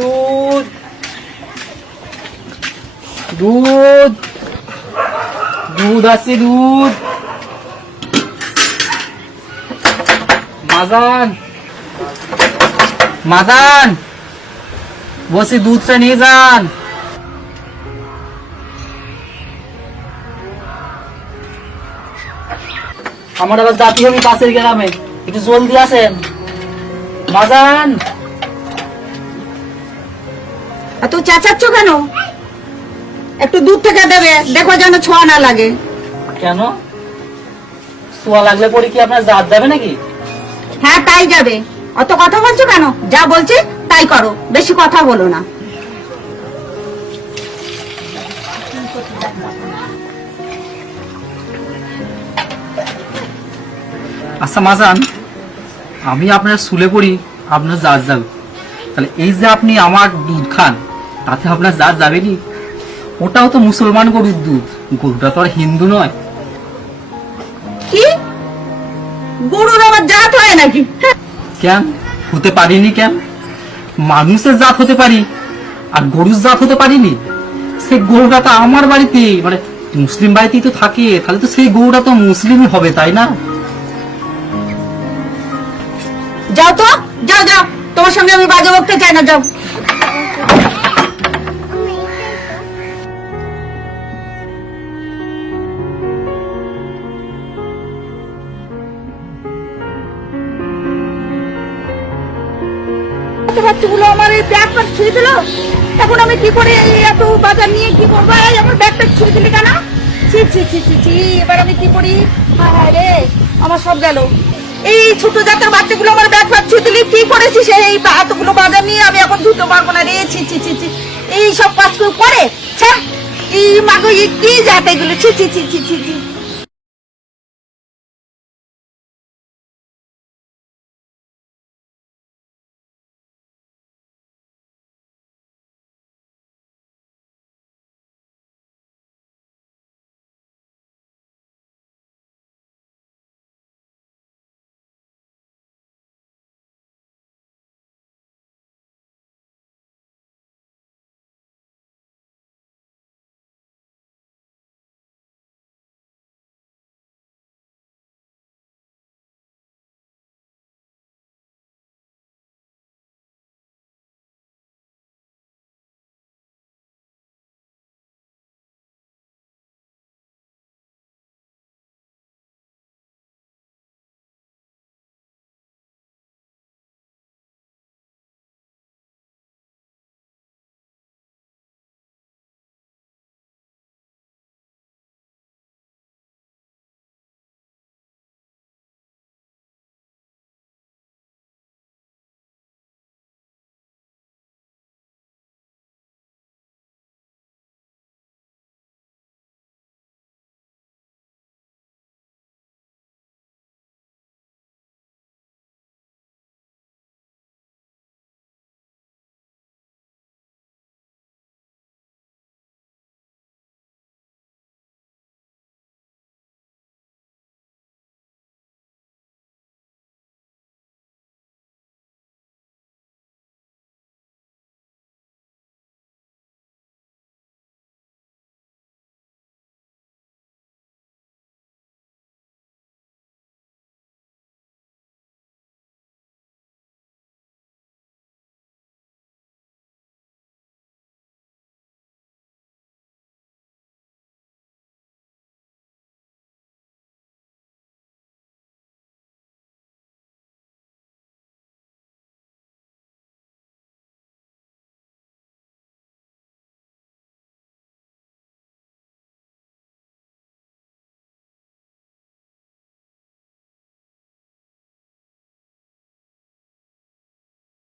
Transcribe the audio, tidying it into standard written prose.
दूध दूध दूध আছে दूध মাজান মাজান বসে দুধটা নিয়ে যান। আমার আবার জাতি হবে পাশের গ্রামে, একটু জলদি আসেন মাজান। এত চেঁচাচ্ছ কেন? একটু দূর থেকে দেবে, দেখো যেন ছোঁয়া না লাগে। কেন ছোঁয়া লাগলে পরে কি আপনার জাত যাবে নাকি? হ্যাঁ তাই যাবে। অত কথা বলছো কেন? যা বলছি তাই করো, বেশি কথা বলো না। আচ্ছা মাজান, আমি আপনার শুলে পড়ি আপনার জাত যাবে, তাহলে এই যে আপনি আমার দুধ খান তাতে আপনার জাত যাবে কি? ওটাও তো মুসলমান গরুর দুধ, গরুটা তো আর হিন্দু নয়। কি গরুর আবার জাত হয় নাকি? কেন হতে পারিনি? কেন মানুষের জাত হতে পারি আর গরুর জাত হতে পারিনি? সেই গরুটা তো আমার বাড়িতে, মানে মুসলিম বাড়িতেই তো থাকে, তাহলে তো সেই গরুটা তো মুসলিমই হবে, তাই না? যাও তো, যাও যাও, তোমার সঙ্গে আমি বাজে বকতে চাই না, যাও। বাচ্চাগুলো আমার এই ব্যাগ প্যাগ ছুঁয়ে দিল, এখন আমি কি করে এত বাজার নিয়ে কি করবো? আমার ব্যাগ প্যাগ ছুঁয়ে দিলি কেন? ছি ছি ছি ছি ছি, এবার আমি কি করি? হায় রে, আমার সব গেল। এই ছোট জাতের বাচ্চাগুলো আমার ব্যাগ প্যাগ ছুঁয়ে দিলি, কি করেছিস? এই এতগুলো বাজার নিয়ে আমি এখন ধুতে পারবো না রে। ছি ছি ছি ছি, এই সব কাজ করে এই মাগো কি জাত এগুলো? ছি ছি ছি ছি ছি ছি।